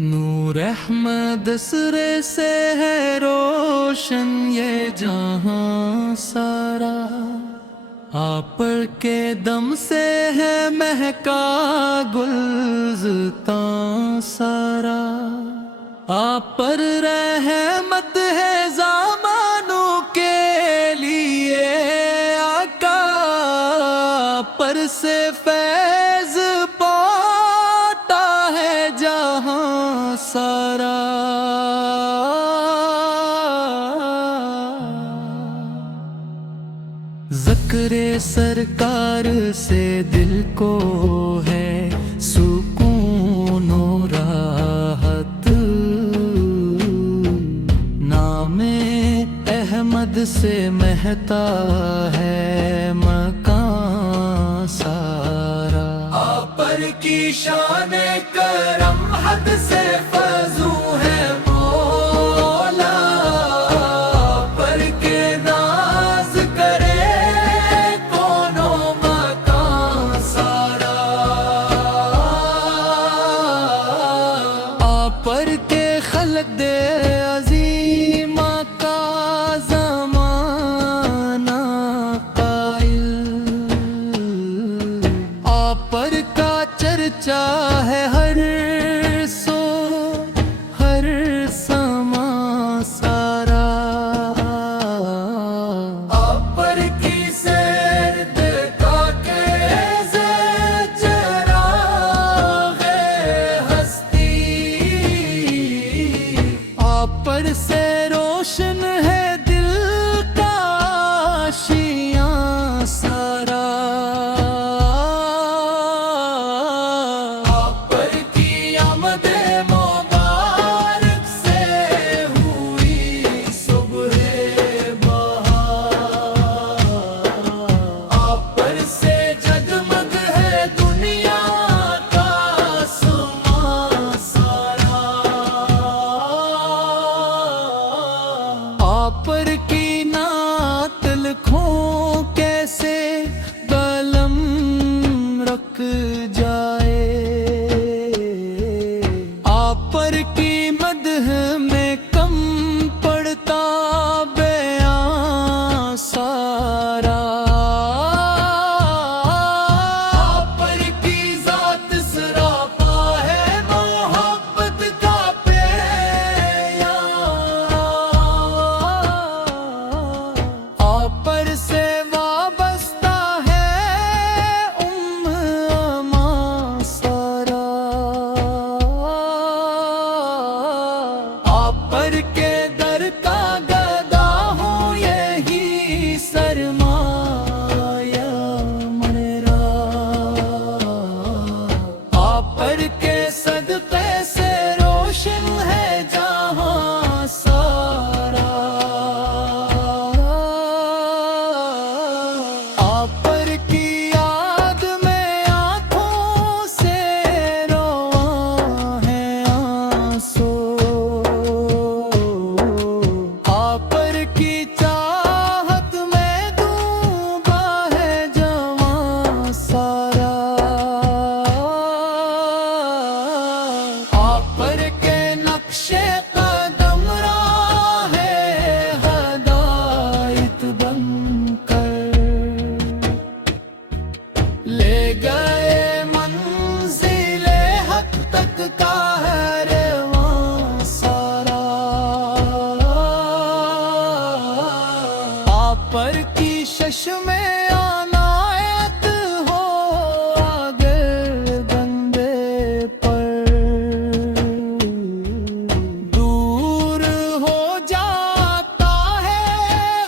نور احمد سرے سے ہے روشن یہ جہاں سارا، آپ کے دم سے ہے مہکا گلزتاں سارا، آپ پر رحمت ہے زمانوں کے لیے آقا، پر سے فیض پاتا ہے جہاں سارا۔ ذکر سرکار سے دل کو ہے سکون و راحت، نام احمد سے مہتا ہے مکان سارا۔ آپ پر کی شان کرم حد سے فزوں ہے مولا، آپ پر کے ناز کرے کونو مکان سارا، آپ پر کے خلق دے عظیم کا زمانہ قائل، آپ پر کا چرچا ہے ہر سو ہر سما سارا، آپ پر کی سیر دیکھا کے چراغ ہستی، آپ پر سے روشن ہے دل کا آشیاں سارا، آپ پر کی آمد مبارک سے ہوئی صبح بہار، آپ پر سے جگمگ ہے دنیا کا سما سارا، آپ پر کی نعت لکھوں کیسے قلم رکھ جائے، آپ پر کی مدح میں کم پڑتا بیان سارا، آپ پر کی ذات سراپا ہے محبت کا پیام، آپ پر سے وابستہ ہے اما سارا، آپ پر کے در کا گدا ہوں یہی سرمایہ میرا، آپ پر کے صدقے سے روشن ہے جہاں سارا، آپ پر کی یاد میں آنکھوں سے رواں ہے آنسو، آپ پر کی چاہت میں ڈوبا ہے جواں سارا، آپ پر کے نقش قدم راہ ہدایت بن کر لے گئے منزل حق تک کا ہے رواں سارا، آپ پر کی چشم عنایت ہو اگر بندے پر، دور ہو جاتا ہے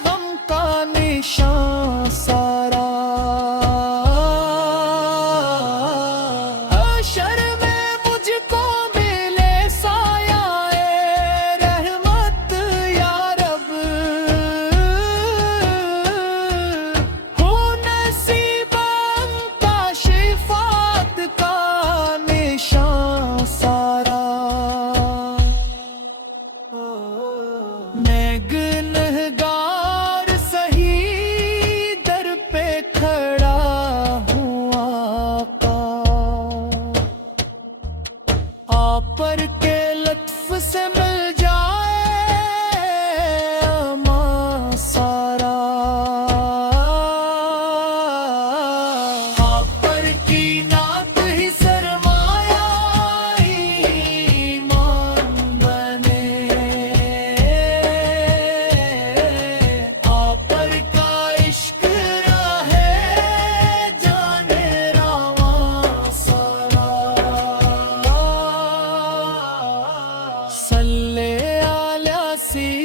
غم کا نشان سارا، حشر میں مجھ کو ملے سایہ رحمت یا رب، ہو نصیب کا شفاعت کا نشان سارا، نیگ نہگا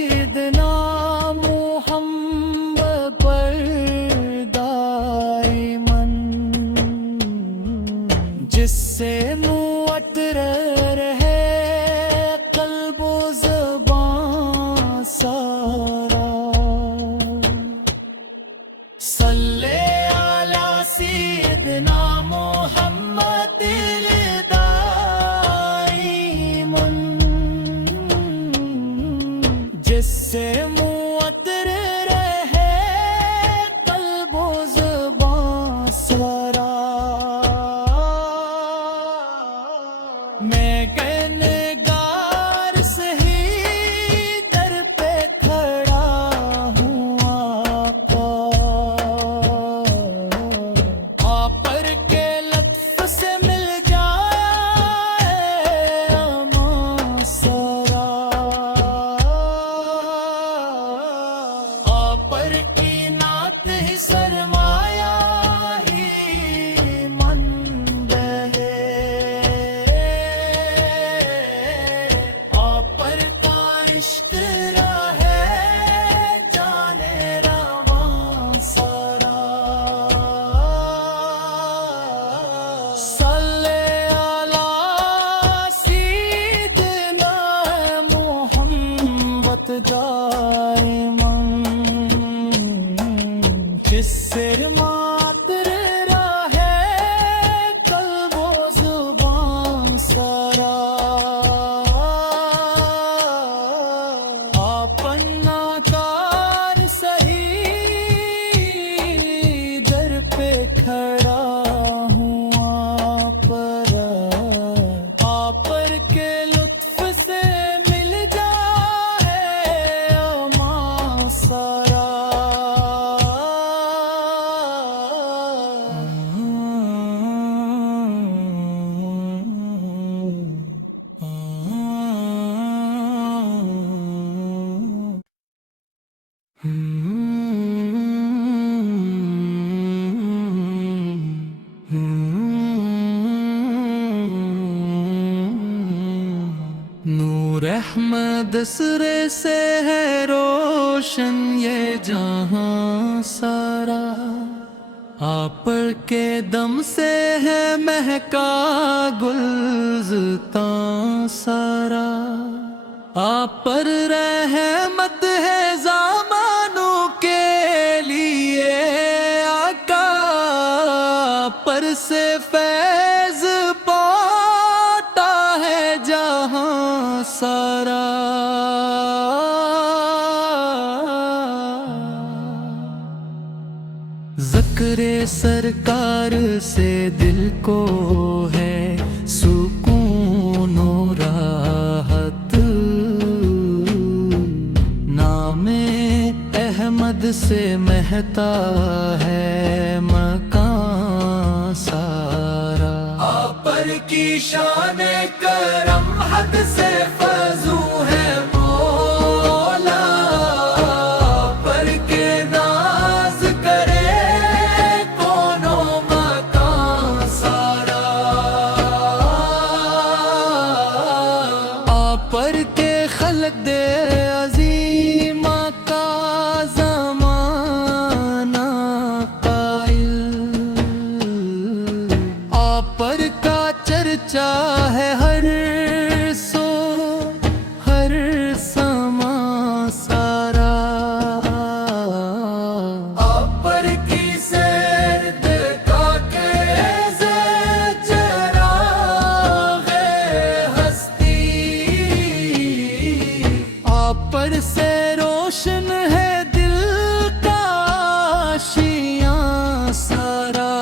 سیدنا محمد پر دائماً، جس سے معطر رہے قلب و زبان سارا۔ صلی علی سیدنا محمد دائماً، جس سے معطر رہے قلب و زبان سارا۔ میں گنہگار سے ہی در پہ کھڑا ہوں آقا، آپ پر کے لطف سے مل جائے امان سارا۔ آپ پر کی نعت ہی سرمایہ ہی مند ہے، آپ پر کا عشق ہے جانے رواں سارا۔ صلی علی سیدنا محمد دائماً، جس سے معطر رہے قلب و زبان سارا۔ آپ ناکار سہی در پہ کھڑا ہوں آپ پر کے لطف سے مل جائے امان سارا۔ نور احمد سرے سے ہے روشن یہ جہاں سارا، آپ پر کے دم سے ہے مہکا گلزتاں سارا۔ آپ پر رحمت ہے زمانوں کے لیے آقا، آپ پر سے فیض پاتا ہے جہاں سارا۔ ذکر سرکار سے دل کو ہے سکون و راحت، نام احمد سے مہتا ہے مکان سارا۔ آپ پر کی شان کرم حد سے فزو ہے مولا، آپ پر کے ناز کرے کون و مکان سارا۔ آپ پر کے خلق دے عظیم کا زمانہ قائل، آپ پر کا چرچا ہے ہر سو ہر سما سارا۔ آپ پر کی سیر دیکھا کے چراغ ہستی، آپ پر سے روشن ہے دل کا آشیاں سارا۔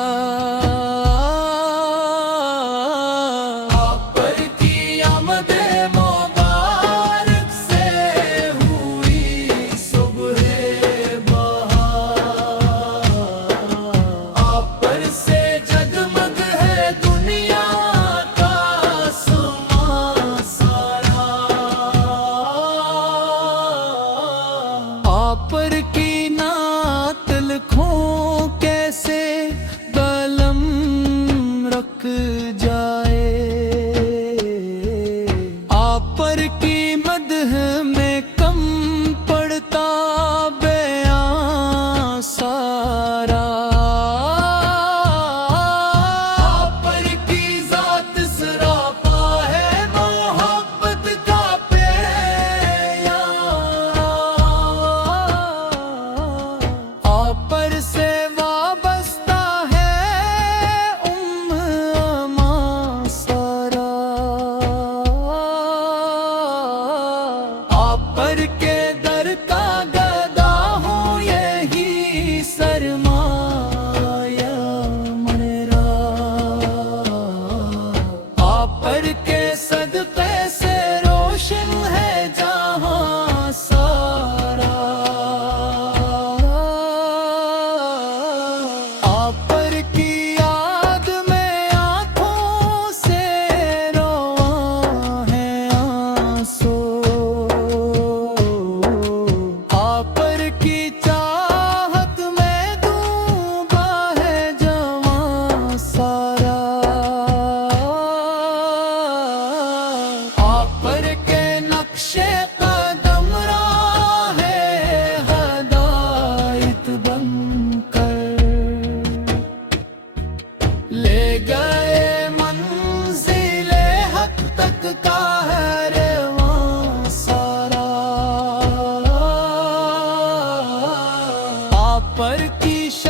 آپ پر کی آمد مبارک سے ہوئی صبح بہار، آپ پر سے جگمگ ہے دنیا کا آسمان سارا۔ آپ پر کی نعت لکھوں کیسے قلم رکھ جائے، آپ پر کی مدح میں کم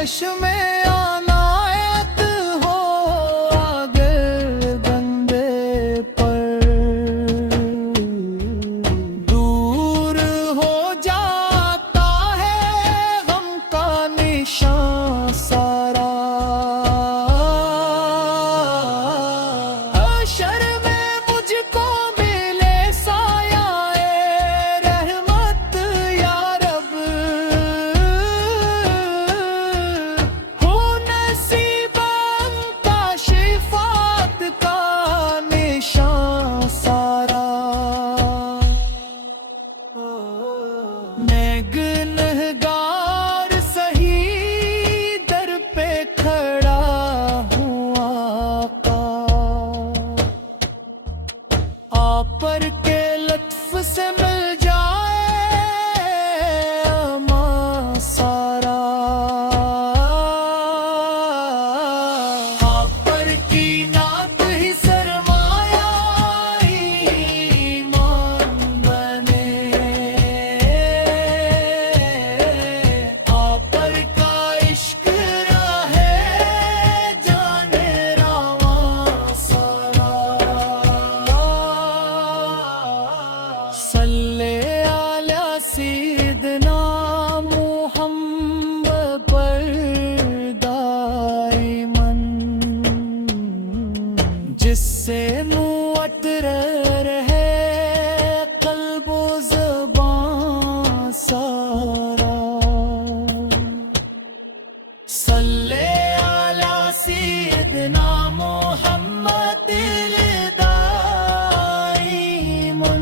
چشمے عنایت ہو اگر بندے پر، دور ہو جاتا ہے غم کا نشان سارا، حشر میں مجھ کو ملے سایہ رحمت یا رب، ہو نصیب کا شفاعت کا نشان سارا، میں گنہگار سہی در پہ کھڑا ہوں آقا، آپ پر کے لطف سے مل جائے امان سارا، آپ پر کی نعت ہی سرمایہ ایمان بنے، آپ پر کا عشق رہے جانے رواں سارا، صلی علی سیدنا محمد پر دائماً، جس سے معطر رہے قلب و زبان سارا، صلی علی سیدنا محمد دائماً،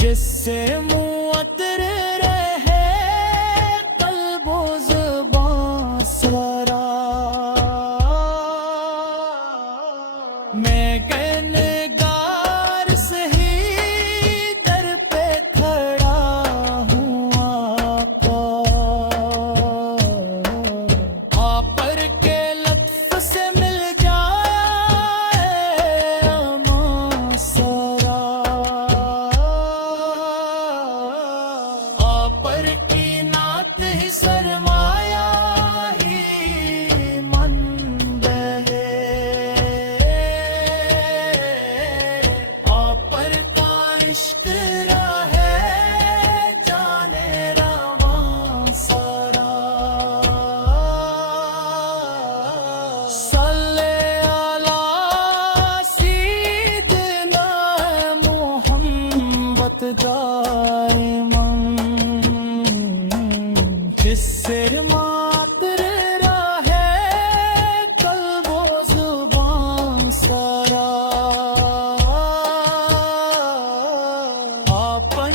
جس سے معطر رہے قلب و زبان سارا، میں گنہگار سہی در پہ کھڑا ہوں آقا، آپ پر کے لطف سے مل جائے امان سارا، آپ پر کی نعت ہی سرمایہ ایمان ہے، آپ پر کا عشق رہے جانے رواں سارا، صلی علی سیدنا محمد دائماً، جس سے معطر رہے قلب و زبان سارا، اپن